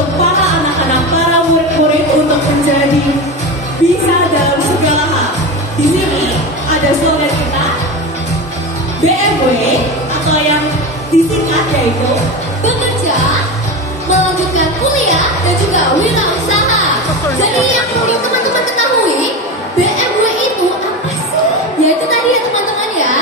untuk para anak-anak, para murid-murid untuk menjadi bisa dalam segala hal. Di sini ada slogan kita, BMW atau yang disingkat yaitu bekerja, melanjutkan kuliah, dan juga wirausaha. Jadi yang perlu teman-teman ketahui, BMW itu apa sih? Yaitu tadi ya teman-teman ya,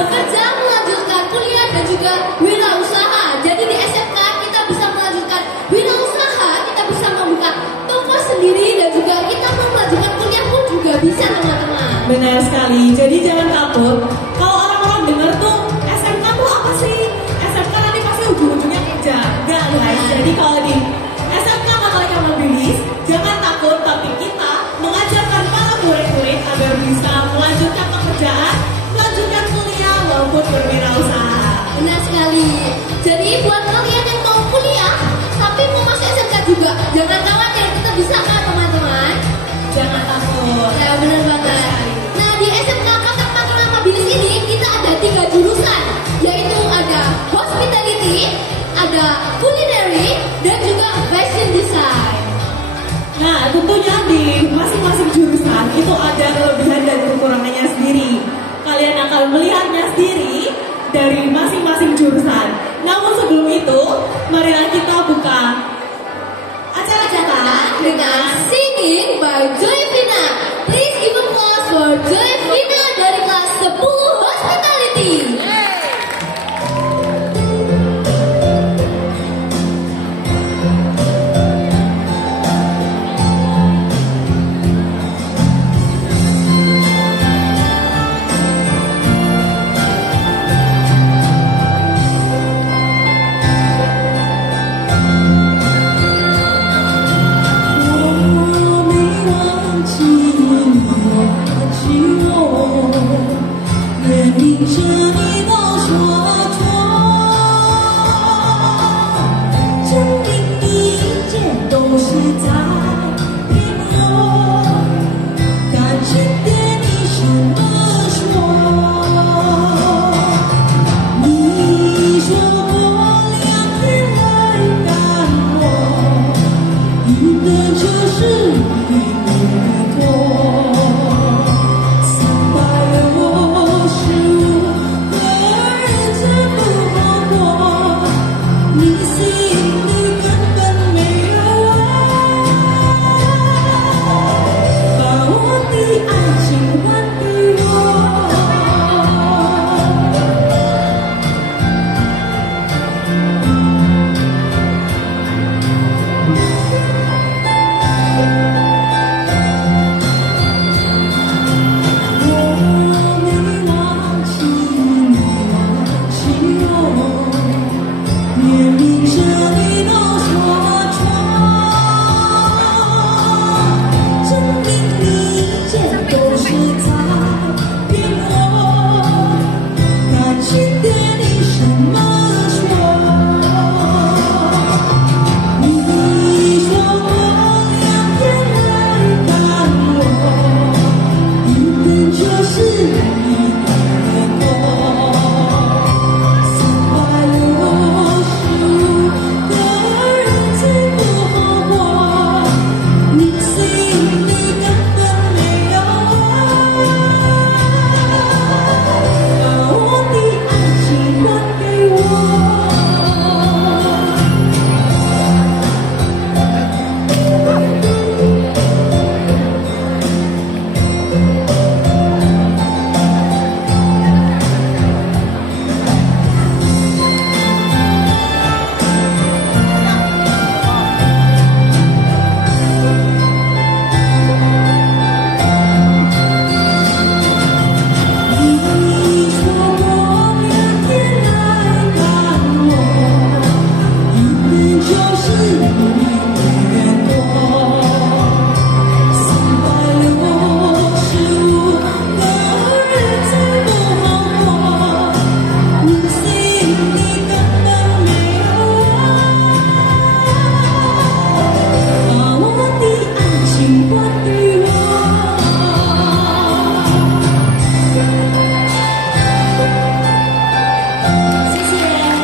bekerja, melanjutkan kuliah, dan juga wirausaha. Jadi di SMK kita bisa melanjutkan wirausaha, kita bisa membuka toko sendiri, dan juga kita mau melanjutkan kuliah pun juga bisa teman-teman. Benar sekali. Jadi jangan takut. Kalau orang-orang dengar tuh SMK tuh apa sih? SMK nanti pasti ujung-ujungnya kerja. Enggak guys. Jadi kalau di SMK Matalika Mobilis, jangan takut. Tapi kita mengajarkan para murid-murid agar bisa melanjutkan pekerjaan, melanjutkan kuliah maupun berwirausaha. Benar sekali. Jadi buat kalian yang mau kuliah tapi mau masuk SMK juga, jangan khawatir, kita bisa kan teman-teman? Jangan takut. Ya benar banget. Nah di SMK Matalika Mobilis ini kita ada 3 jurusan, yaitu ada hospitality, ada culinary, dan juga fashion design. Nah, tentunya di masing-masing jurusan itu ada kelebihan dan kekurangannya sendiri. Kalian akan melihatnya sendiri dari masing-masing jurusan. Namun sebelum itu, marilah kita buka acara kita Dengan singing by Joyvina. Please give applause for Joyvina dari kelas 10 hospitality.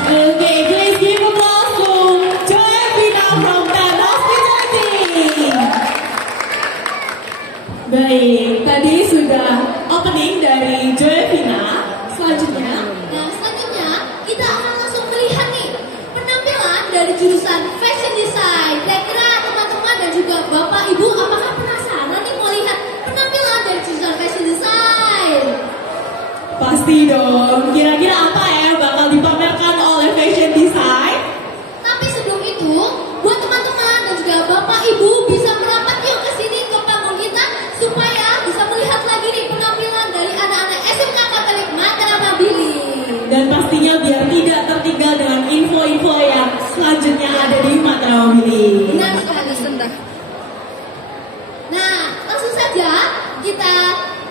Okay, please give applause to Joyvina from jurusan Fashion Design. Kira-kira teman-teman dan juga Bapak Ibu apakah penasaran nih mau lihat penampilan dari jurusan Fashion Design? Pasti dong. Kira-kira apa ya yang bakal dipamerkan oleh Fashion Design? Tapi sebelum itu, buat teman-teman dan juga Bapak Ibu bisa merapat yuk ke sini ke panggung kita supaya bisa melihat lagi nih penampilan dari anak-anak SMK Katolik Mataram Mabili. Dan pastinya biar tidak tertinggal dengan info-info yang selanjutnya ada di Mataram Mabili. Benar sekali. Nah, langsung saja kita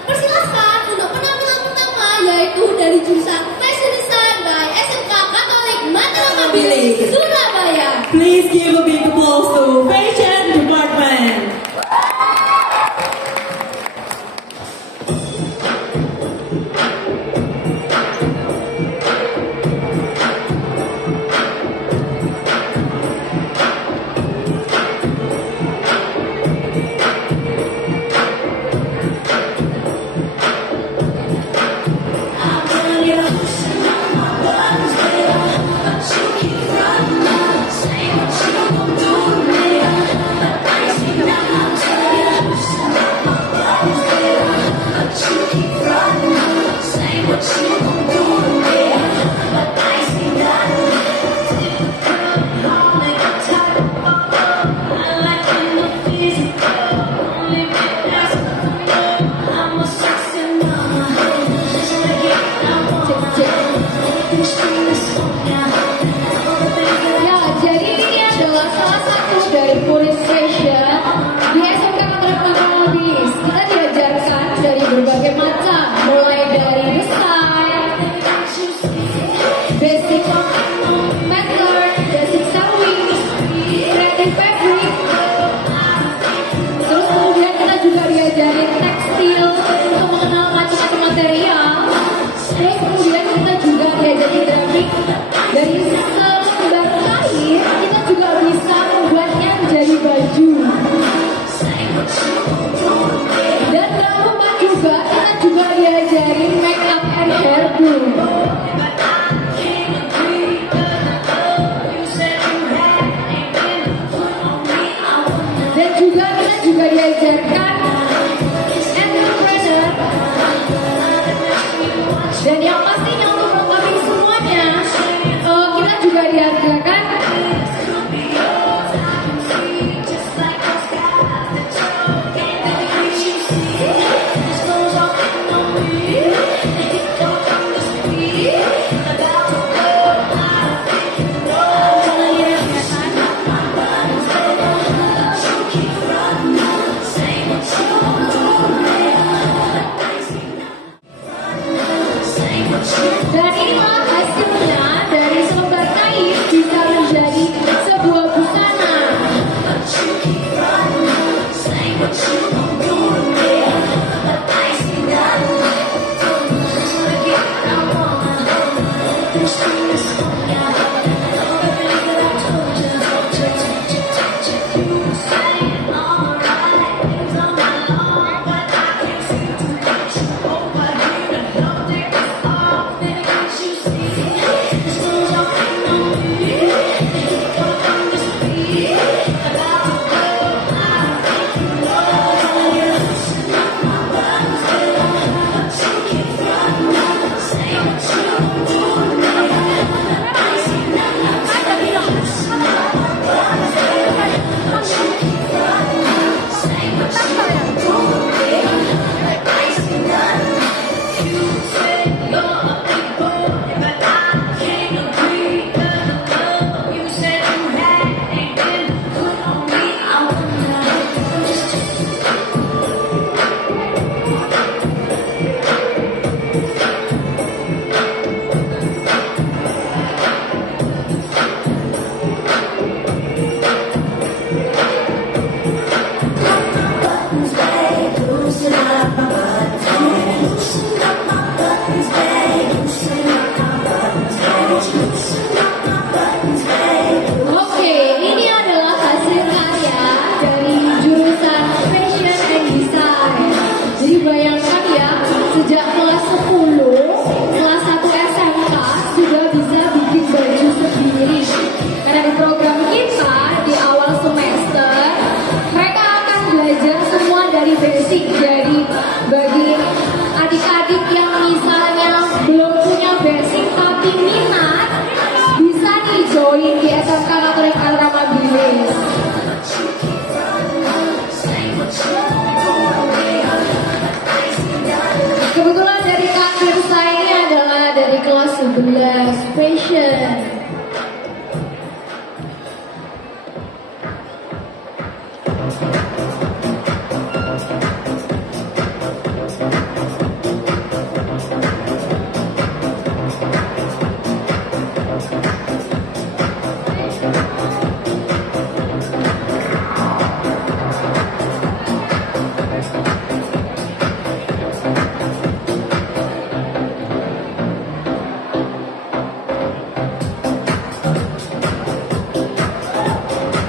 persilahkan untuk penampilan pertama yaitu dari jurusan Fashion Design by SMK Katolik Mataram Mabili, Surabaya. Please give a big applause to Fashion Department. She keep running, saying what she gon'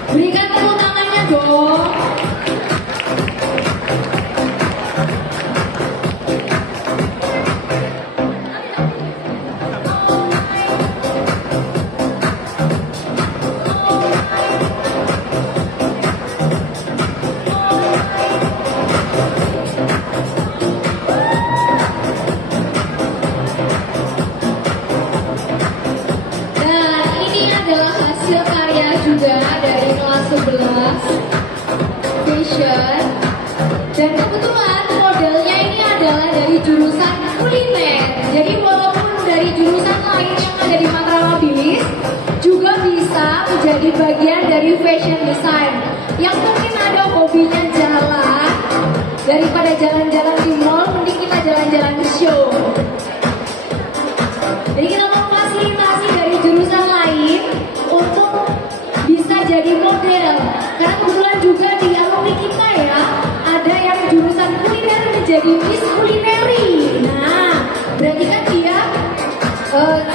Berikan tepuk tangannya dong. Dan ini adalah hasil karya juga dari kelas 11 fashion. Dan kebetulan modelnya ini adalah dari jurusan kuliner. Jadi walaupun dari jurusan lain yang ada di Matramobilis juga bisa menjadi bagian dari fashion design. Yang mungkin ada hobinya jalan, daripada jalan-jalan di mall, mending kita jalan-jalan show. Jadi kita mau fasilitasi dari jurusan lain untuk bisa jadi model. Karena kebetulan juga di alumni kita ya, ada yang jurusan kuliner menjadi Miss Culinary. Nah, berarti kan dia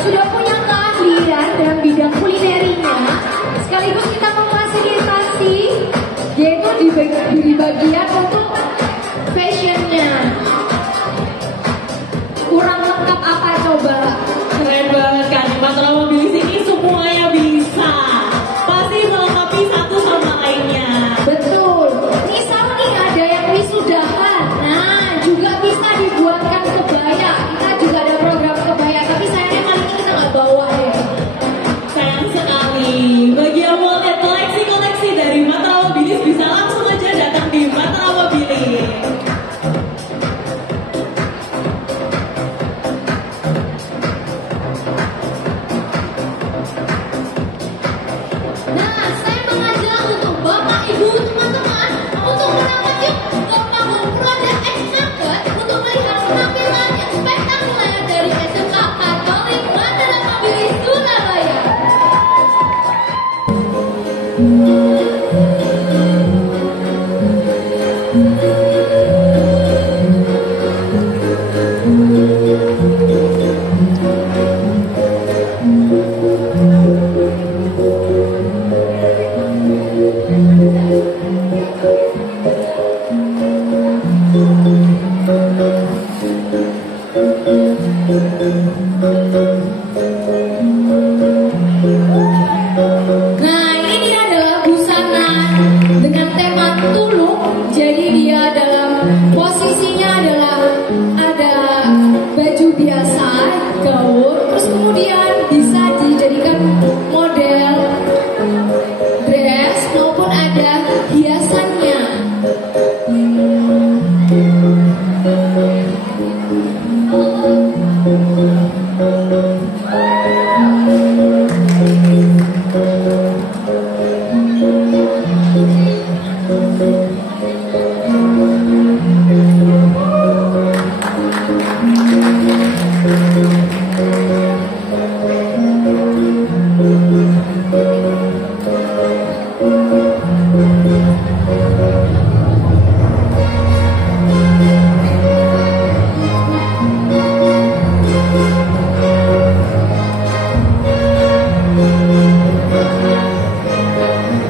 sudah punya keahlian dalam bidang kulinerinya. Sekaligus kita memfasilitasi, yaitu di bagian untuk fashionnya. Kurang lengkap apa coba? Keren banget kan, Matramobilis ini semuanya bisa. Pasti melengkapi satu sama lainnya. Betul. Misal nih ada yang wisudahan, nah juga bisa dibuatkan kebaya. Kita juga ada program kebaya, tapi sayangnya kali ini kita nggak bawa ya. Sayang sekali. Bagi yang mau lihat koleksi-koleksi dari Matramobilis bisa langsung aja datang di Matramobilis. Nah, saya mengajak untuk Bapak Ibu teman-teman untuk merapat yuk ke panggung Project X Market untuk melihat penampilan yang spektakuler dari SMK Katolik Matramobilis Surabaya. Nah, ini dia adalah busana dengan tema tulung. Jadi dia dalam posisinya adalah ada baju biasa, gaun, terus kemudian bisa dijadikan model dress maupun ada hiasannya.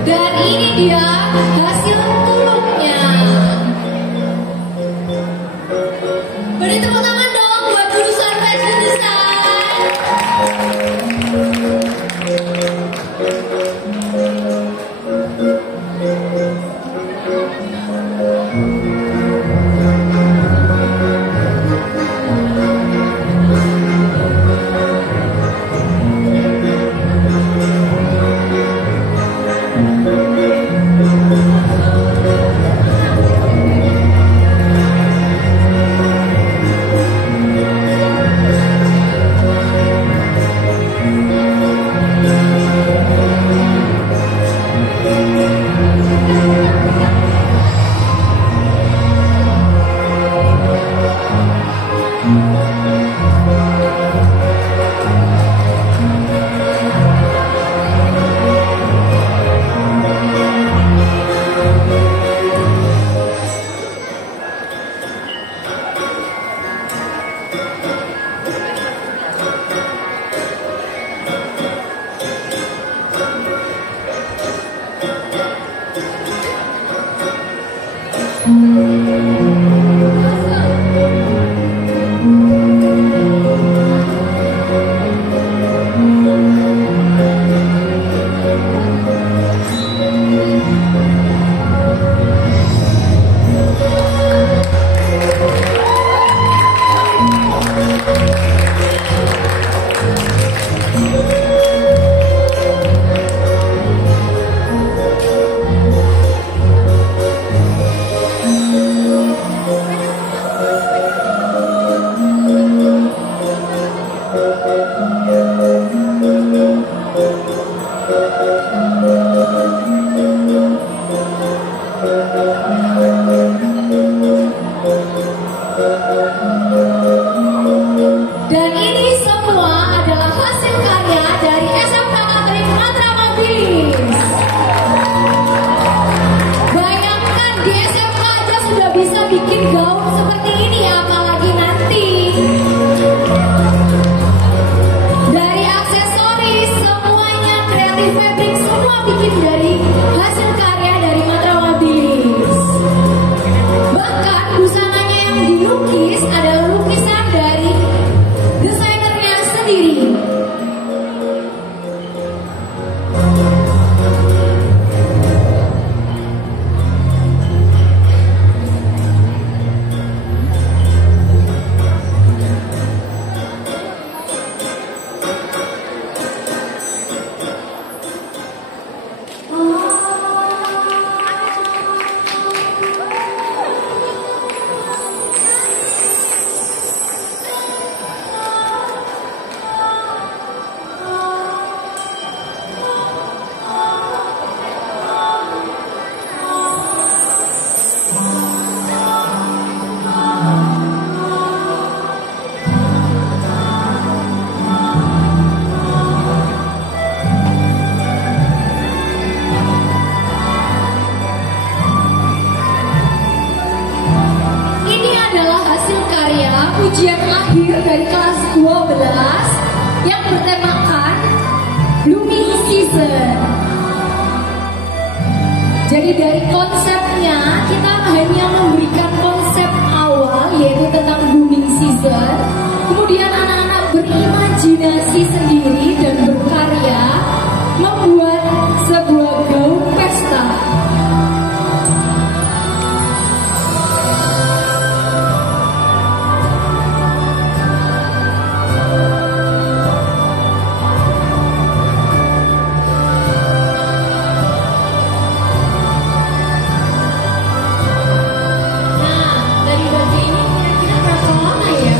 Dan ini dia hasil tulungnya. Beri tepuk tangan dong buat jurusan fashion design. Dan ini semua adalah hasil karya dari SMK Negeri Matramanfilis. Bayangkan di SMK aja sudah bisa bikin gaun seperti ini, apalagi nanti. Dari aksesoris semuanya kreatif fabric, semua bikin dari hasil karya dari Matramanfilis. Bahkan busananya yang dilukis adalah lukisan dari desainernya sendiri. Ujian akhir dari kelas 12 yang bertemakan Blooming Season. Jadi dari konsepnya kita hanya memberikan konsep awal yaitu tentang Blooming Season. Kemudian anak-anak berimajinasi sendiri dan berkarya membuat sebuah gaun pesta. Dari baju ini kira-kira berapa lama ya?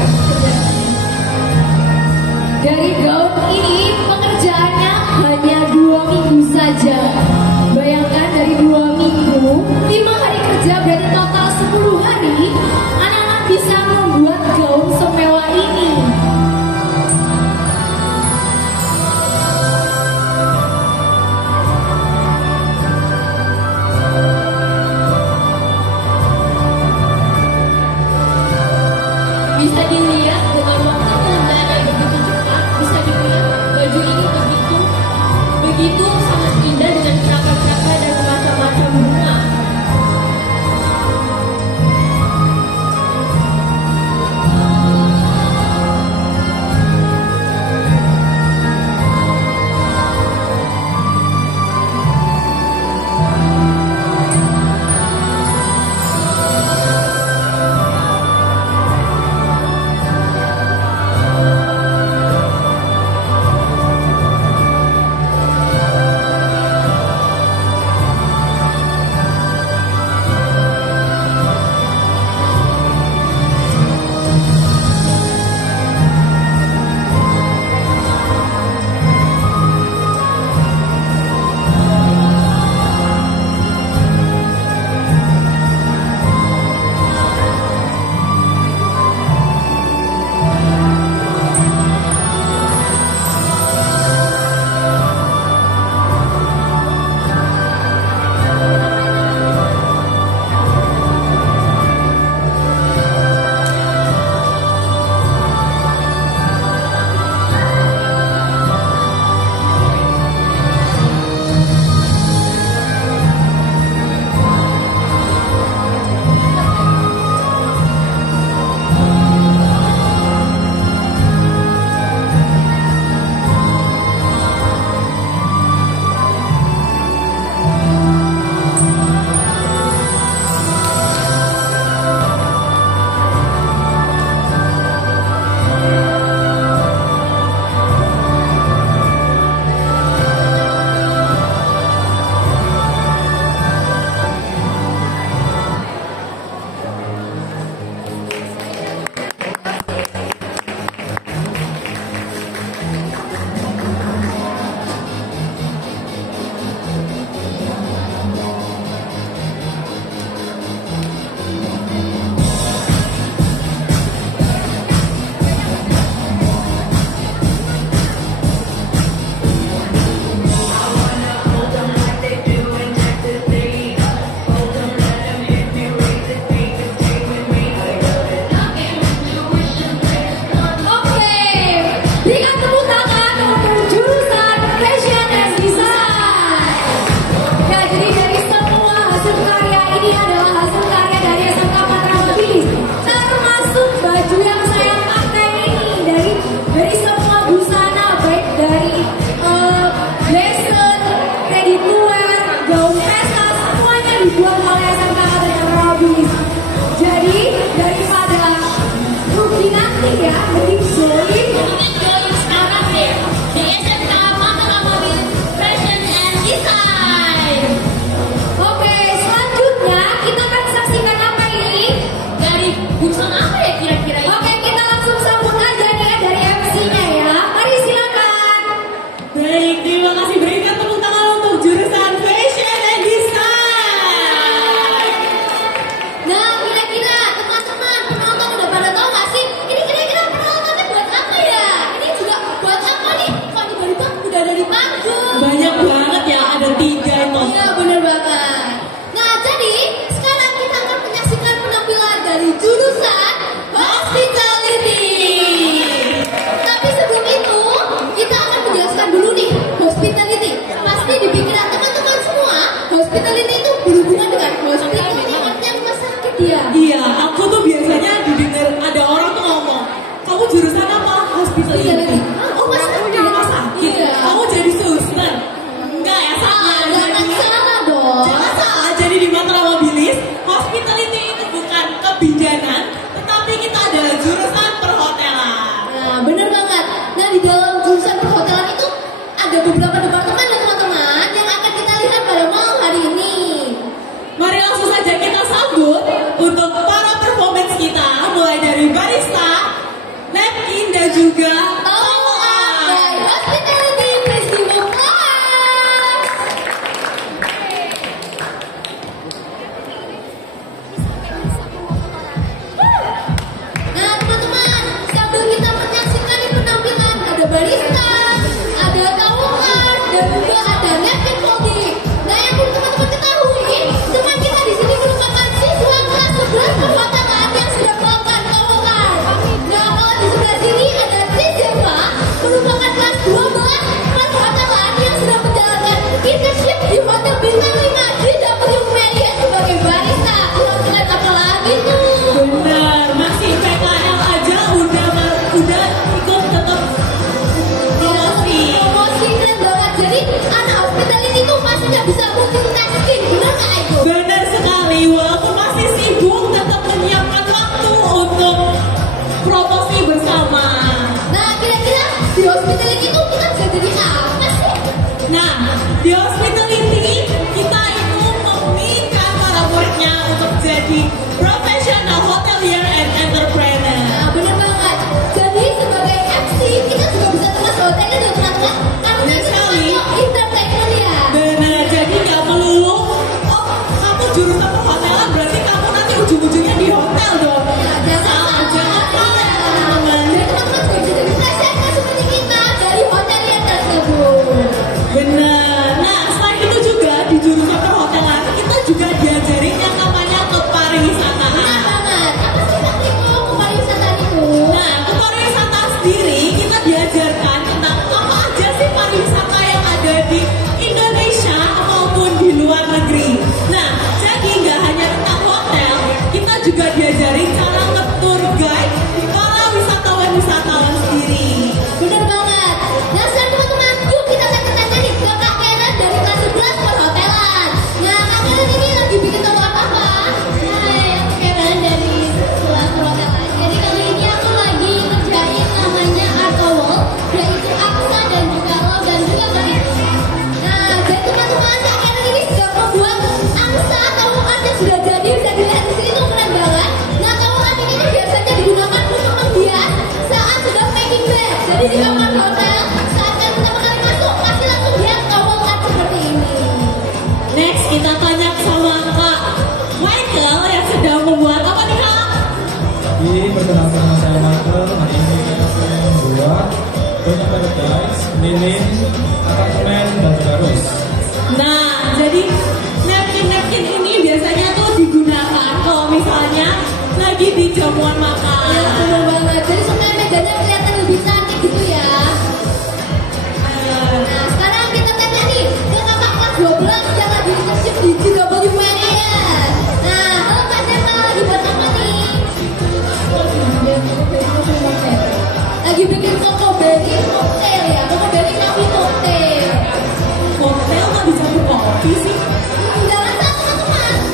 dibuat oleh SMK Kabupaten Robis. Jadi daripada rugi nanti ya, mending join sekarang deh di SMK Mata Mobil Fashion and Design. Oke, selanjutnya kita akan saksikan apa ini? Dari jurusan apa ya kira-kira ini? Oke, kita langsung sambut aja nih dari MC-nya ya. Mari silakan. Baik, terima kasih. Berikan tepuk tangan untuk jurusan Fashion and Design. Nah, kira-kira teman-teman penonton udah pada tahu nggak sih? Ini kira-kira penontonnya buat apa ya? Ini juga buat apa nih? Kok tiba-tiba udah ada di panggung? Banyak banget ya, ada 3 nih. Iya, bener banget. Nah, jadi sekarang kita akan menyaksikan penampilan dari jurusan Hospitality. Tapi sebelum itu, kita akan menjelaskan dulu nih, Hospitality. Pasti di pikiran teman-teman semua, Hospitality itu berhubungan dengan hospital, ini artinya rumah sakit ya. Iya, aku tuh biasanya didengar ada orang tuh ngomong, kamu jurusan apa? Hospitality. Oh, masa Di rumah sakit. Iya. Kamu jadi suster. Enggak ya, salah. Jangan salah dong. Jangan salah, jadi di Matra Mobilis, hospitality itu bukan kebidanan, tetapi kita adalah jurusan perhotelan. Nah, bener banget. Nah, di dalam jurusan perhotelan itu ada beberapa departemen ya teman-teman yang akan kita lihat pada malam hari ini. Mari langsung saja kita sambut untuk para performance kita, mulai dari barista, napkin, dan juga Tolong dari Hospitality, please give a applause. Nah, teman-teman, sambil kita menyaksikan penampilan ada barista, ada tawuran, dan juga ada napkin folding. Nah, yang perlu teman-teman ketahui, teman kita di sini merupakan siswa kelas 11 perhotelan yang sedang melakukan tawuran. Nah, kalau di sebelah sini ada Cisma, merupakan kelas 12 perhotelan yang sedang menjalankan internship di Hotel Bintang 5 di W Marriott sebagai barista. Kalian apa lagi tuh? benar, masih PKL aja udah ikut tetap promosi. Promosi keren banget. Jadi anak hospitality itu pastinya bisa multitasking, benar nggak itu? Benar sekali, walaupun masih sibuk tetap menyiapkan waktu untuk promosi bersama. Nah, kira-kira di hospitality itu kita bisa jadi apa sih? Nah, di hospitality kita itu meminta para muridnya untuk jadi professional hotelier and entrepreneur. Nah, benar banget. Jadi sebagai MC kita juga bisa termasuk hotelnya dan teman-teman. Karena Benar kita sekali. termasuk entertainment ya. Benar, jadi nggak melulu, oh kamu jurusan perhotelan berarti kamu nanti ujung-ujungnya di hotel dong. Jangan Salah, salah. jangan salah ya teman-teman. Jadi teman-teman juga bisa jadi presenter seperti kita dari hotelier tersebut. Benar. Nah, selain itu juga di jurusan perhotelan kita juga diajarin yang namanya Benar kepariwisataan. banget. Apa sih Kak Riko kepariwisataan itu? Nah, kepariwisata sendiri kita diajarkan tentang apa aja sih pariwisata yang ada di Indonesia maupun di luar negeri. Nah, jadi nggak hanya tentang hotel, kita juga diajarin cara nge-tour guide para wisatawan-wisatawan sendiri. Bener banget. Nah, sekarang teman-teman, yuk kita tanya-tanya nih ke Kak Karen dari kelas 11 perhotelan. Nah, Kak Karen ini lagi bikin tahu apa? Hai, aku Karen dari kelas perhotelan. Jadi kali ini aku lagi ngerjain namanya art wall, yaitu aksa dan juga lo dan juga perhitungan. Nah, jadi teman-teman, Kak Karen ini sudah membuat angsa atau art yang sudah jadi, bisa dilihat di sini tuh keren banget. Nah, kalau art ini tuh biasanya digunakan untuk menghias saat sudah packing bag. Jadi di kamar hotel, saat yang pertama kali masuk, pasti langsung lihat towel art seperti ini. Next, kita tanya sama Kak Michael yang sedang membuat apa nih Kak? Jadi perkenalkan nama saya Michael, hari ini saya membuat banyak banget guys, lilin, apartemen, dan terus. Nah, jadi napkin-napkin ini biasanya tuh digunakan kalau misalnya lagi di jamuan makan. Ya, bener banget. Jadi supaya mejanya kelihatan lebih cantik gitu ya. Nah, sekarang kita tanya nih ke kakak kelas 12 yang lagi internship di GW Marriott. Nah, halo Kak Zeta, lagi buat apa nih? Lagi bikin Coco Berry cocktail ya, Coco Berry coffee cocktail. Koktail nggak dicampur kopi sih? Jangan salah teman-teman.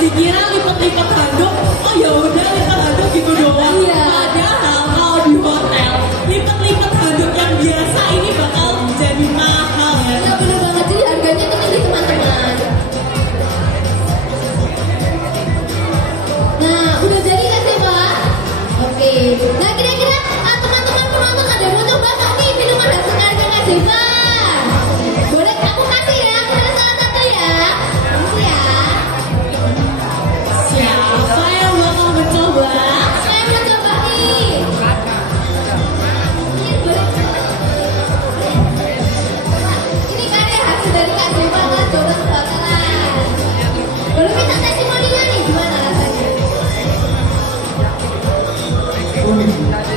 dikira lipat-lipat handuk, oh ya udah lipat handuk gitu doang. Iya. Padahal kalau di hotel lipat-lipat handuk yang biasa ini bakal jadi mahal ya. Ya bener banget, jadi harganya tuh milih teman-teman. Nah, udah jadi kan sih Pak? Oke. Nah kira-kira teman-teman penonton ada yang mau coba nggak nih minuman hasil karya Kak Devan? Boleh aku kasih ya, aku ada salah satu ya. Kasih ya. Siapa yang bakal mencoba? Saya mau coba nih. Ini boleh. Ini karya hasil dari Kak Devan lah, coba bakalan. Boleh minta testimoninya nih, gimana rasanya?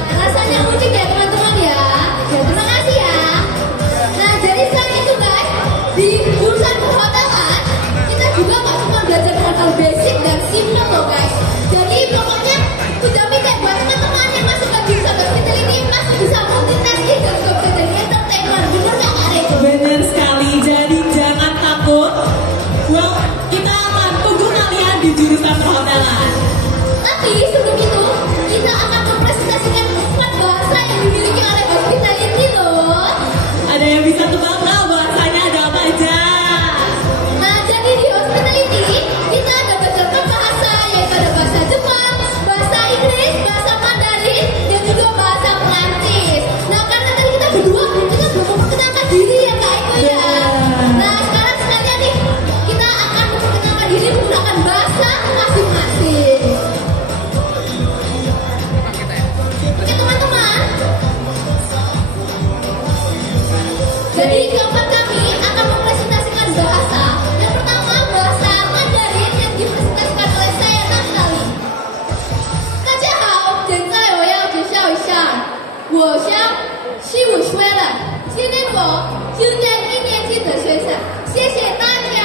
Rasanya unik ya teman-teman ya. Ya terima kasih ya. Nah jadi selain itu guys, di jurusan perhotelan kita juga nggak cuma belajar hal basic dan simple loh guys. Jadi pokoknya menjamin kayak buat teman-teman yang masuk ke jurusan hospitality masih bisa multitasking dan juga bisa jadi entertainer. Bener nggak Kak Reko? Bener sekali, jadi jangan takut. Well, kita akan tunggu kalian di jurusan perhotelan. Tapi sebelum itu kita akan mempresentasikan 4 bahasa yang dimiliki oleh hospitality loh. Ada yang bisa tebak nggak bahasanya ada apa aja? Nah, jadi di hospitality kita ada beberapa bahasa, yaitu ada bahasa Jepang, bahasa Inggris, bahasa Mandarin, dan juga bahasa Perancis. Nah, karena tadi kita berdua kita belum memperkenalkan diri ya Kak Eko ya. Nah, sekarang sekalian nih kita akan memperkenalkan diri menggunakan bahasa masing-masing. Oke teman-teman. Jadi keempat kami akan mempresentasikan bahasa. Yang pertama bahasa Mandarin yang dipresentasikan oleh saya Naftali. 大家好，现在我要介绍一下，我叫15岁了，今年我今年1年级的学生，谢谢大家。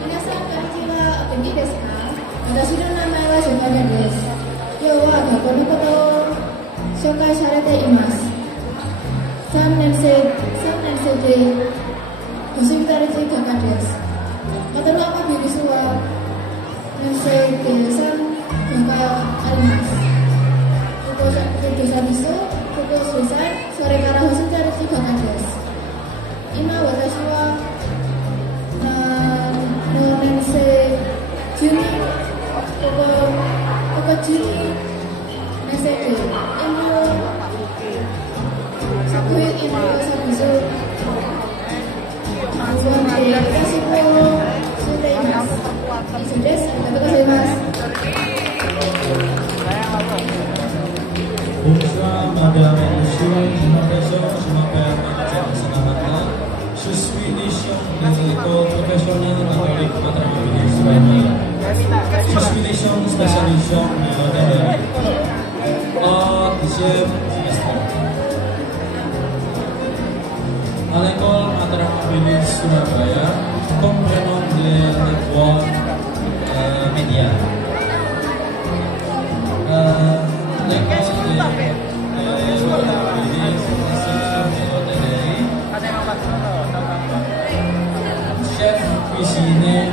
皆さんこんにちは、お元気ですか？私の名前はジョナベです。今日は学校のことを紹介されています。3年生でホスピタリティ科学です。Lalu apa beasiswa Nesei Kesan Bangka Alimas. Jurusan itu pukul selesai sore kara hospitality Bangka des. Ima watashi wa Nesei Juni pukul Juni Nesei de Imu Sakuit Imu Sabisu Bonsoir madame et monsieur, je m'appelle Manuel Sanamata. Je suis l'échelon de l'école professionnelle catholique Matramobilis Surabaya. Je suis l'échelon spécialisation de l'hôtellerie au 10e semestre. À l'école Matramobilis Surabaya, comprenons les networks médias. Chef cuisinier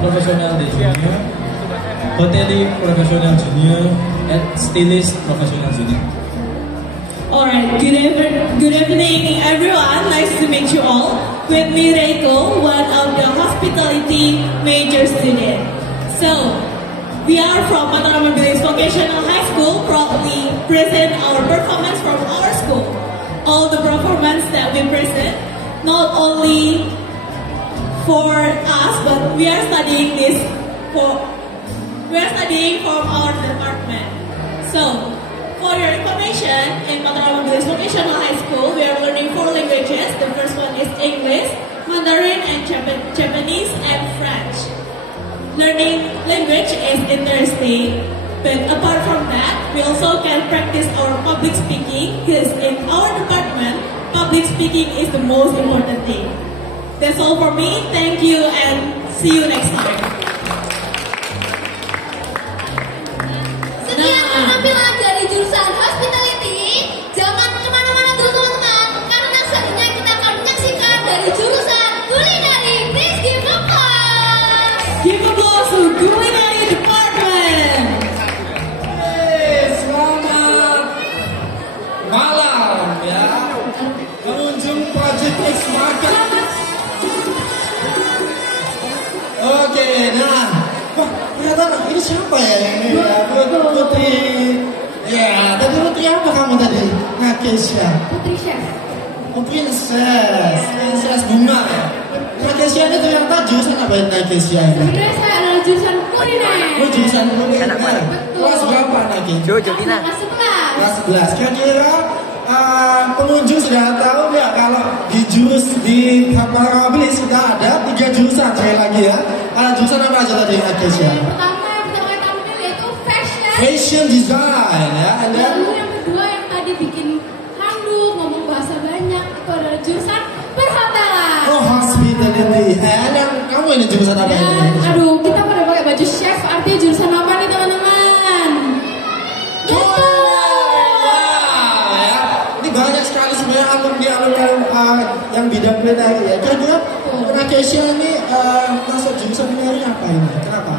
professionnel des juniors, hôtelier professionnel junior, et stylist professionnel junior. Alright, good evening everyone, nice to meet you all. With me Reiko, one of the hospitality major student. So, we are from Mataram Village Vocational High School, proudly present our performance from our school. All the performance that we present, not only for us, but we are studying from our department. So, for your information, in Mataram Village Vocational High School, we are learning 4 languages. The first one is English, Mandarin, and Japanese, and French. Learning language is interesting, but apart from that, we also can practice our public speaking, because in our department, public speaking is the most important thing. That's all for me. Thank you and see you next time. Sekian penampilan dari jurusan hospitality. Jangan kemana-mana dulu teman-teman, karena selanjutnya kita akan menyaksikan Fix makan. Oke, nah, wah ternyata ini siapa ya ini? Putri. Ya, tadi Putri apa kamu tadi? Nah, Keisha. Putri Chef. Oh, Princess Bunga ya. Nah, Keisha ini ternyata jurusan apa ya Keisha ini? Sebenarnya saya adalah jurusan kuliner. Oh, jurusan kuliner. Betul. Kelas berapa Naki? Kelas 11. Kelas 11. Kira-kira pengunjung sudah tahu nggak kalau di Harmoni kita ada 3 jurusan sekali lagi ya. Jurusan apa aja tadi Keisha? Yang pertama kita tampil yaitu Fashion design ya. Lalu yang kedua yang tadi bikin handuk, ngomong bahasa banyak, itu adalah jurusan perhotelan. Oh, hospitality. Yang kamu ini jurusan apa ini? Aduh, kita pada pakai baju chef, artinya jurusan apa nih teman-teman? Wow, ya. Ini banyak sekali sebenarnya alumni yang bidang kulineri ya. Kira-kira Keisha ini masuk jurusan kulineri apa ini? Kenapa?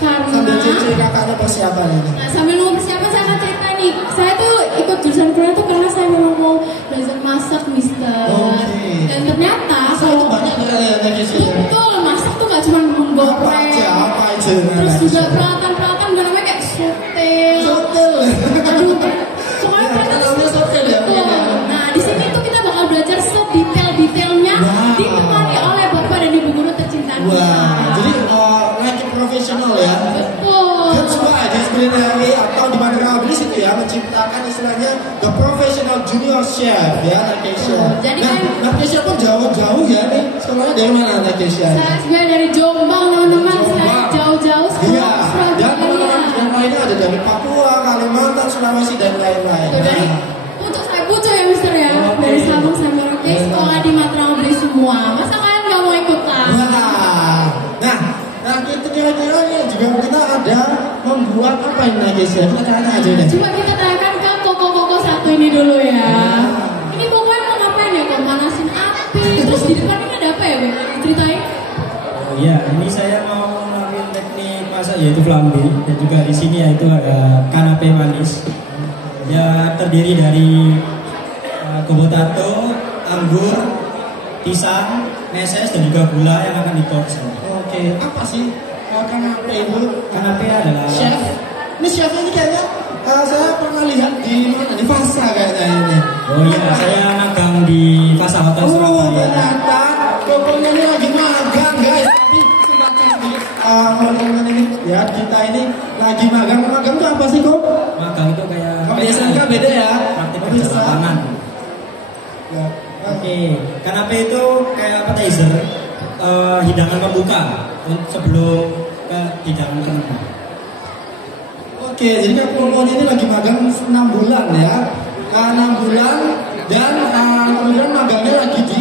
Karena Sambil cerita kakaknya persiapan ini. Nah, sambil mau persiapan saya akan cerita nih. Saya tuh ikut jurusan kuliner tuh karena saya memang mau belajar masak, Mister. Oke. Dan ternyata Itu banyak ternyata Keisha. betul, masak tuh gak cuma menggoreng. Apa aja? Terus juga peralatan-peralatan udah namanya kayak sotel. Sotel. Aduh, soalnya Ya, peralatan namanya sotel ya, betul. mungkin ya. Nah, di sini tuh kita bakal belajar sedetail-detailnya Wow. ditemani oleh Bapak dan Ibu guru tercinta kita. Wah, jadi like profesional ya. Betul. That's why di kulineri atau di Madrablis itu ya menciptakan istilahnya the professional junior chef ya Keisha. Jadi Nah, kan- Keisha pun jauh-jauh ya nih. Sekolahnya dari mana Keisha? Saya sebenarnya dari Jombang teman-teman, saya Jombang. jauh-jauh Iya. sekolah Dan teman-teman Surabaya. yang lainnya ada dari Papua, Kalimantan, Sulawesi dan lain-lain. Itu dari untuk saya pucuk ya Mister ya, dari Sabang sampai Merauke, sekolah di Matraobli semua. Masa kalian nggak mau ikutan? Nah, kita kira-kira nih juga kita ada membuat apa ini Keisha? Kita tanya aja deh. Coba kita tanyakan ke koko-koko satu ini dulu ya. Ini kokonya mau ngapain ya? Kok manasin api? Terus di depan ini ada apa ya, Bek? Ceritain. Ya, ini saya mau ngelakuin teknik masak yaitu flambe dan juga di sini yaitu ada kanape manis. Ya terdiri dari kobotato, anggur, pisang, meses dan juga gula yang akan dikorek. Oke, apa sih kanape itu? Kanape adalah Chef. Ini chef ini kayaknya saya pernah lihat di mana? Di Fasa kayaknya ini. Oh iya, saya magang di Fasa Hotel Oh, Surabaya. ternyata pokoknya ini lagi magang guys. Tapi semacam di teman-teman ini ya kita ini lagi magang. Magang itu apa sih kok? Magang itu kayak Kalau di SMK beda ya. praktik Oh, kerja bisa. lapangan. Ya. Oke, kanape itu kayak appetizer, hidangan pembuka sebelum ke hidangan utama. Oke, jadi Kak Polpon ini lagi magang 6 bulan ya. 6 bulan dan kemudian magangnya lagi di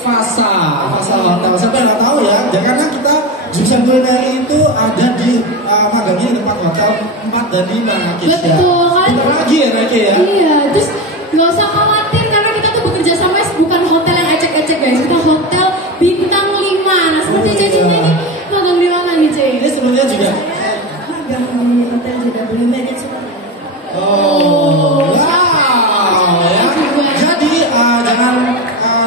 Fasa Hotel. Siapa yang nggak tahu ya? Karena kita jurusan kulineri itu ada di magangnya di tempat hotel 4 dan 5. Betul kan? Bentar lagi ya Naki ya. Iya, terus nggak usah khawatir karena kita tuh bekerja sama bukan hotel yang ecek-ecek guys. Kita hotel bintang 5. Nah, seperti Cecinya ini magang di mana nih, Ce? Ini sebelumnya juga. Magang di Hotel JW Marriott Surabaya. Oh, wow ya. Jadi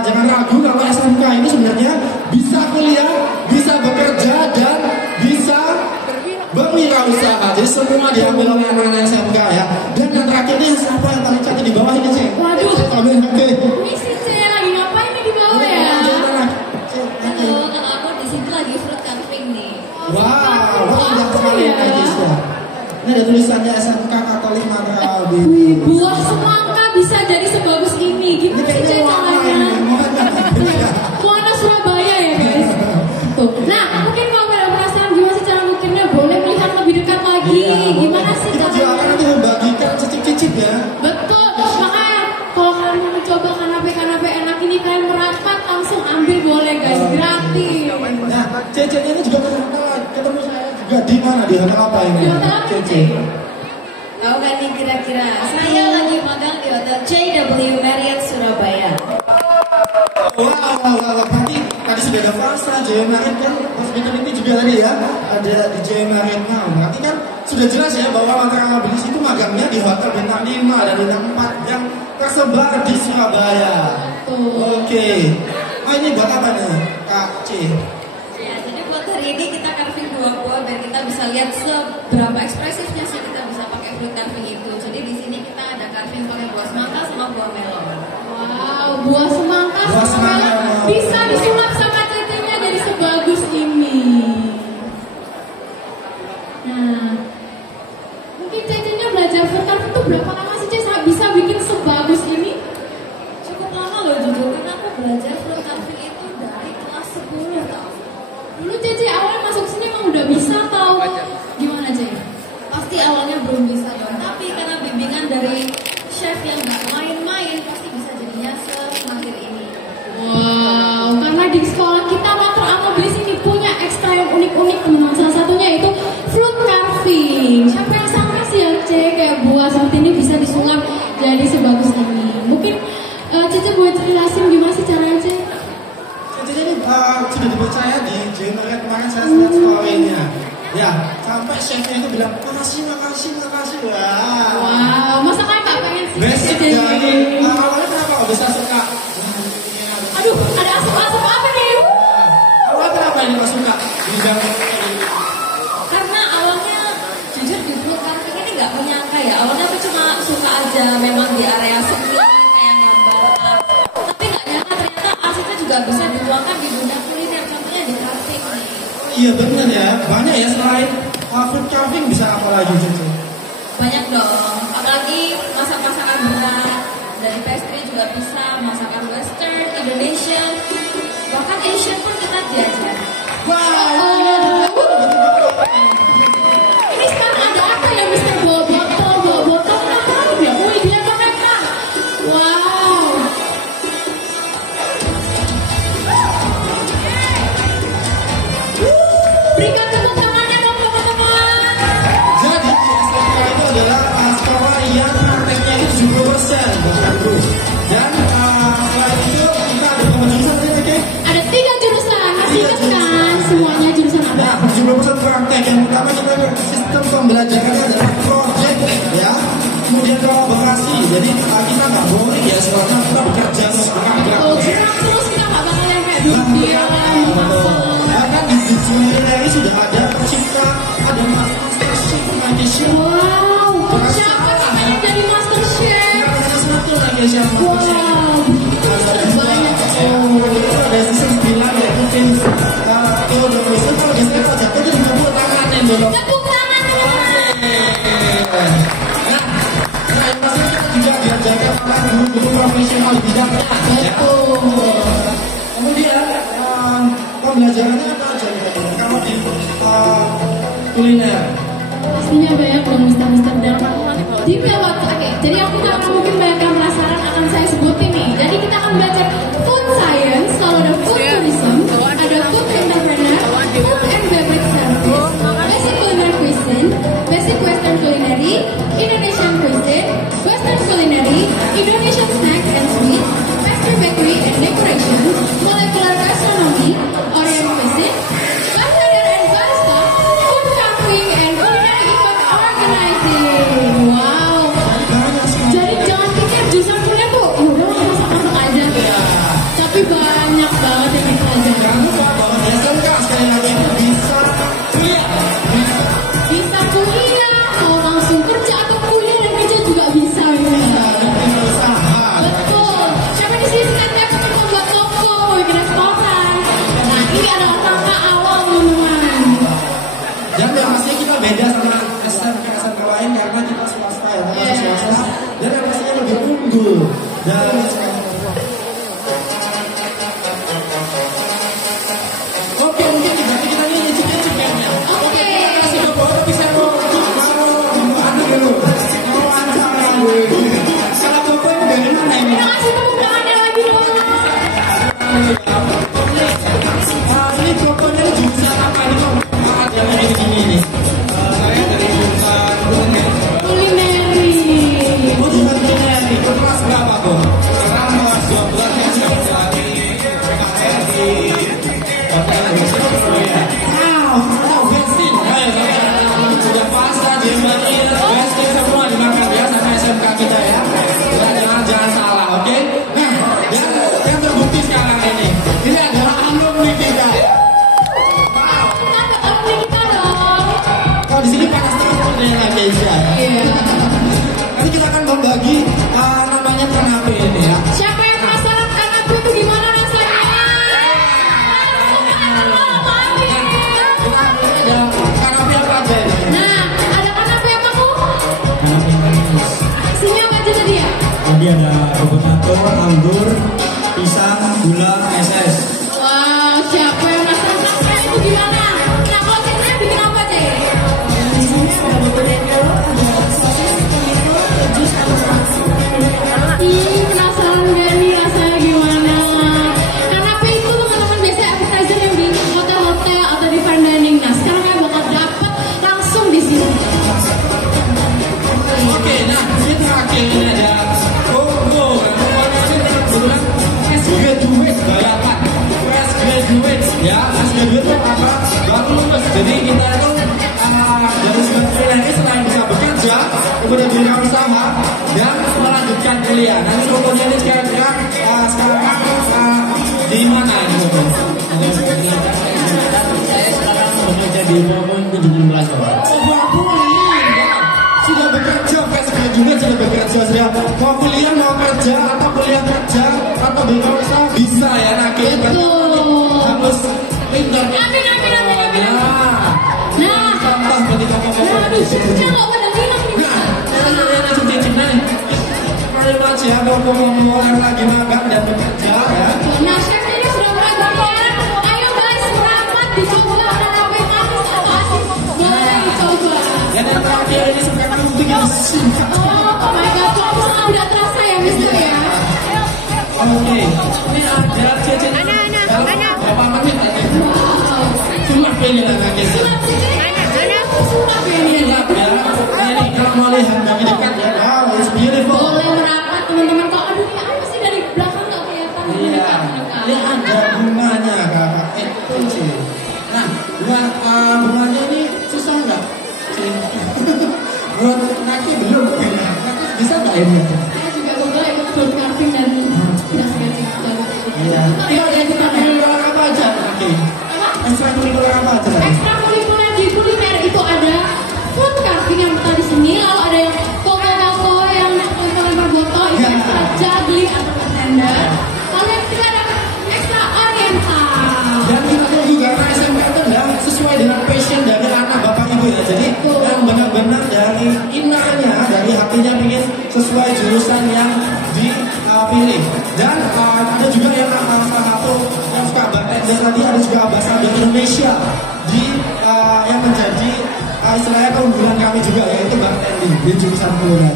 jangan ragu kalau SMK ini sebenarnya bisa kuliah, bisa bekerja dan bisa berwirausaha. Jadi semua diambil oleh anak-anak SMK ya. Dan yang terakhir ini siapa yang paling cantik di bawah ini sih? Waduh. Oke. Ini si Ce lagi ngapain nih di bawah ya? Halo, kalau aku di situ lagi fruit carving nih. Wow, indah sekali ya? Keisha. Ini ada tulisannya SMK Katolik Madrabi. Wih, buah semangka bisa jadi sebagus ini. Ini Gimana sih Ce kayaknya warna caranya? ini, warna. Warna Surabaya ya guys. Tuh. Nah, mungkin kalau pada penasaran gimana sih cara bikinnya, boleh melihat lebih dekat lagi. Iya, Gimana sih kita juga akan caranya? nanti membagikan cicip-cicip ya. Betul. Makanya kalau kalian mau mencoba kanape enak ini, kalian merapat langsung ambil boleh guys, gratis. Nah, Cece ini juga ketemu saya juga di mana, di hotel apa ini? Di hotel apa, Cece. Tahu kan nih kira-kira? Saya lagi magang di Hotel JW Marriott Surabaya. Wow, berarti tadi sudah ada Fasa, Jaya Marit kan, hospitality juga tadi ya, ada di Jaya Marit. Nah, berarti kan sudah jelas ya bahwa Madrablis itu magangnya di hotel bintang 5 dan bintang 4 yang tersebar di Surabaya. Tuh. Oke. ini buat apa nih, Kak C? Ya, jadi buat hari ini kita carving 2 buah biar kita bisa lihat seberapa ekspresifnya sih kita bisa pakai fruit carving itu. Jadi di sini kita ada carving pakai buah semangka sama buah melon. Wow, buah semangka Buah sama semangka. melon bisa disulap sama cecenya jadi sebagus ini. Nah, mungkin cecenya belajar fruit carving itu berapa lama sih Cece bisa bikin sebagus ini? Cukup lama loh jujur karena aku belajar fruit carving itu dari kelas 10 tahun. Dulu Cece awalnya masuk sini emang udah bisa atau gimana Cece? Pasti awalnya belum bisa dong, tapi karena bimbingan dari chef yang nggak main-main pasti bisa jadinya semahir ini. Wow, karena di sekolah kita Matra Amobis ini punya ekstra yang unik-unik teman-teman. Salah satunya itu fruit carving. Siapa yang sangka sih ya Cece kayak buah seperti ini bisa disulap jadi sebagus ini. Mungkin Cece boleh jelasin gimana sih caranya Cece? Cece ini sudah dipercaya di Januari kemarin saya lihat story-nya. Ya, sampai chefnya itu bilang makasih. Wah. Wow, masa kan nggak pengen sih Basic Cece? dari awalnya kenapa kok bisa suka? Aduh, ada asap-asap apa nih? Awalnya kenapa ini kok suka? Bidang Karena awalnya jujur di fruit carving ini nggak menyangka ya. Awalnya aku cuma suka aja memang di area seni kayak gambar art. Tapi nggak nyangka ternyata arsitnya juga bisa dituangkan di dunia kuliner. Contohnya di carving nih. Iya bener ya, banyak ya selain fruit carving bisa apa lagi Cece? Banyak dong. Apalagi masak-masakan berat. Dari pastry juga bisa, masakan western, Indonesian, bahkan Asian pun kita diajari. Wow, Ini sekarang ada apa ya Mister bawa botol ngapain ya? Wih dia mereka. Wow. Berikan tepuk tangannya dong teman-teman. jadi SMK itu adalah sekolah yang prakteknya itu 70%, Bapak Ibu. Dan selain itu kita ada jurusan Cece. Ada 3 jurusan, masih ingat kan semuanya jurusan apa? Nah, 70% praktek. Yang pertama kita sistem pembelajaran adalah project, ya. Kemudian kolaborasi. Jadi kita nggak boring ya, selama kita bekerja bergerak. Oh, gerak terus kita nggak bakal yang kayak duduk diam. Bahkan di Culinary sudah ada tercipta, ada master chef magician. Wow, siapa sih pengen jadi master chef? Ada satu lagi chef magician. Wow, banyak. Ada season 9 ya, mungkin kalau udah bisa kalau biasanya kalau jatuh jadi tepuk tangan yang dulu. Tepuk tangan teman-teman. Nah, yang pasti kita juga diajarkan oleh guru-guru profesional di bidangnya. Ya. Kemudian pembelajarannya apa aja nih? Kalau di kuliner. Pastinya banyak dong Mister dan di waktu. Oke, jadi aku akan mungkin banyak yang penasaran akan saya sebutin nih. Jadi kita akan belajar food science, kalau ada food tourism, ada food entrepreneur, food and beverage service, basic culinary cuisine, basic western culinary, Indonesian cuisine, western culinary, Indonesian snack and sweet, pastry bakery and decoration, molecular gastronomy, Orient cuisine, bartender and barista, food carving and culinary event organizing. Wow. Jadi jangan pikir jurusan kuliah tuh udah masak-masak aja. Tapi banyak banget yang dipelajari. Jangan lupa bahwa di SMK sekali lagi itu bisa kuliah. Bisa kuliah, mau langsung kerja atau kuliah dan kerja juga bisa. Bisa usaha. Betul. Siapa di sini sekarang yang mau buat toko, mau bikin restoran? Nah ini adalah langkah awal teman-teman. Dan yang pasti kita beda sama SMK lain karena kita swasta ya, kita swasta. Dan yang pastinya lebih unggul. Dan oke, mungkin kita ini nyicip-nyicip ya. Oke. Kasih ke bawah, tapi saya mau anu dulu. Mau antara salah toko ini dari mana ini? Kita kasih tepuk tangannya lagi dong. Ini tokonya ini jurusan apa ini kok? Yang ini gini ini. Saya dari jurusan Kulineri. oh jurusan kulineri. Kelas berapa kok? Sekarang kelas 12 ya sudah di PKR di hotel Surabaya. Wow, bensin. Ayo sudah pasta di Indonesia, bensin semua dimakan ya sama SMK kita ya. Jangan salah, oke? Nah, yang terbukti sekarang ini. anggur, pisang, gula, meses. Wow, siapa yang masak itu gimana? Nah, kalau Citra bikin apa, Cek? Di sini ada potato, ada sosis, tomato, jus, sama Penasaran gak nih rasanya gimana? Karena apa itu teman-teman biasa appetizer yang di hotel-hotel atau di fine dining. Nah, sekarang kalian bakal dapat langsung di sini. Oke, nah ini terakhir ini ada combo. Combonya ini kebetulan fresh graduate bayakan. Fresh graduate ya, fresh graduate itu apa? Baru lulus. Jadi kita itu dari sebagai ini selain bisa bekerja, kemudian berwirausaha dan melanjutkan kuliah. Nanti contohnya ini kira-kira sekarang di mana ini contoh? Saya sekarang bekerja di Powerpoint 17 Pak. Sudah bekerja, fresh graduate sudah bekerja, sudah mau kuliah, mau kerja, atau kuliah kerja, atau berwirausaha bisa ya, Naki. Betul. Harus pintar. Amin, amin, amin, amin. Nah, contoh ketika kamu Nah, bisa nggak pada bilang nih? Nah, cincin-cincin nih. Very much ya, mau mulai lagi makan dan bekerja ya. Nah, chef ini sudah mulai bermain. Ayo guys, selamat dicoba rame kamu asik. Boleh dicoba. Dan yang terakhir ini sampai penting yang singkat. Oh my god, kamu udah terasa ya, Mister ya? Oke, ini ada cincin. Berapa menit tadi? Wow. Cuma pilih lah Naki. Sulap sini. Sulap ya ini. Sulap ya. Ini kalau mau lihat dari dekat ya. Wow, it's beautiful. Boleh merapat teman-teman. Kok aduh ya apa sih dari belakang nggak kelihatan? Iya, ini ada bunganya kakak. Itu sih. Nah, bunganya ini susah nggak? Buat Naki belum. Naki bisa nggak ini? Saya juga boleh ikut floor carving dan sketching. Iya. Iya, yang kita kurikuler apa aja Naki? Ekstrakurikuler apa aja? Ekstrakurikuler di kuliner itu ada food carving yang pertama di sini, lalu ada yang koko yang lempar botol itu ekstra juggling atau bartender. Lalu yang kedua ada ekstra oriental. Dan kita tunggu karena SMK itu adalah sesuai dengan passion dari anak bapak ibu ya. Jadi yang benar-benar dari inanya, dari hatinya ingin sesuai jurusan yang dipilih. Dan ada juga yang salah satu yang suka bartender tadi, ada juga ambasador Indonesia di yang menjadi istilahnya keunggulan kami juga, yaitu bartending di jurusan kuliner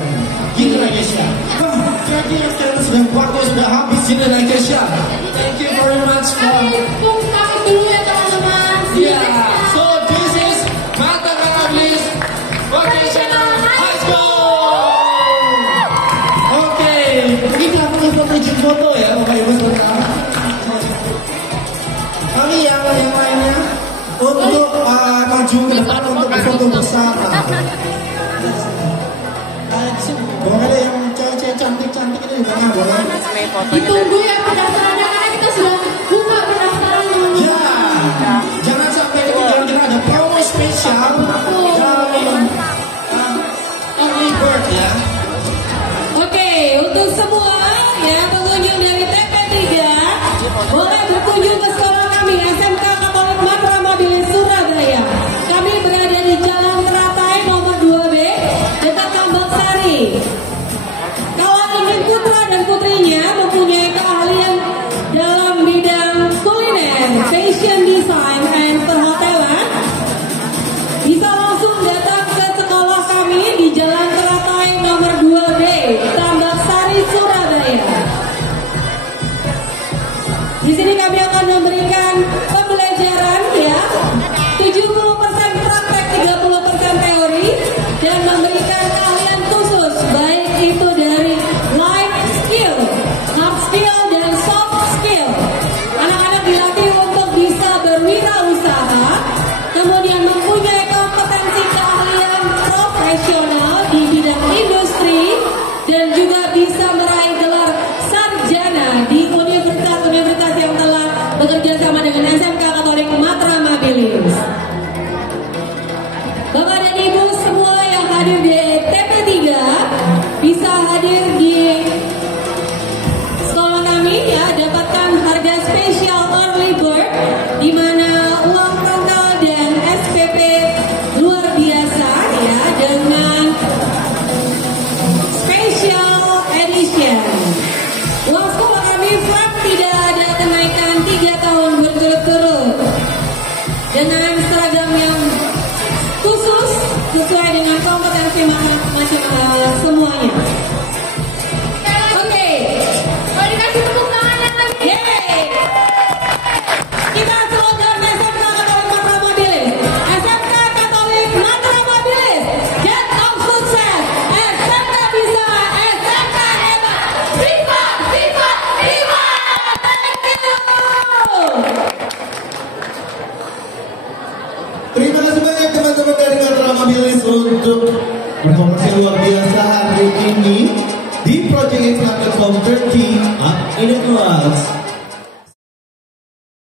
di Indonesia. Kira-kira sekarang sudah waktu sudah habis di Indonesia. Thank you very much for Kami pamit dulu ya teman-teman. yeah. So this is Mata Kanablis Vocational High School. Oke, kita akan izin foto ya, Bapak Ibu Saudara. Kami yang lainnya untuk maju ke depan untuk berfoto bersama. Boleh yang cewek-cewek cantik-cantik ini di tengah boleh. Ditunggu ya pendaftarannya karena kita sudah buka pendaftaran dulu. Ya, jangan sampai ketinggalan, kita ada promo spesial dari Early Bird ya. Oke, untuk semua ya pengunjung dari TP3 boleh berkunjung ke sekolah kami SMK Katolik Matra Mabili Surabaya. Kami berada di Jalan Teratai nomor 2B dekat Tambak Sari. Kalau ingin putra dan putrinya mempunyai keahlian dalam bidang kuliner, fashion design, and perhotelan, bisa langsung datang ke sekolah kami di Jalan Teratai nomor 2B, Tambak Sari, Surabaya. Di sini kami akan memberikan pembelajaran ya, 70% praktek, 30% teori, dan memberikan keahlian khusus, baik itu dari life skill, hard skill, dan soft skill. Anak-anak dilatih untuk bisa berwirausaha, kemudian mempunyai kompetensi keahlian profesional di bidang industri, dan juga bisa meraih gelar sarjana di universitas-universitas yang telah bekerja sama dengan SMK performance yang luar biasa hari ini di Project X Hackathon 30 Up in the Class.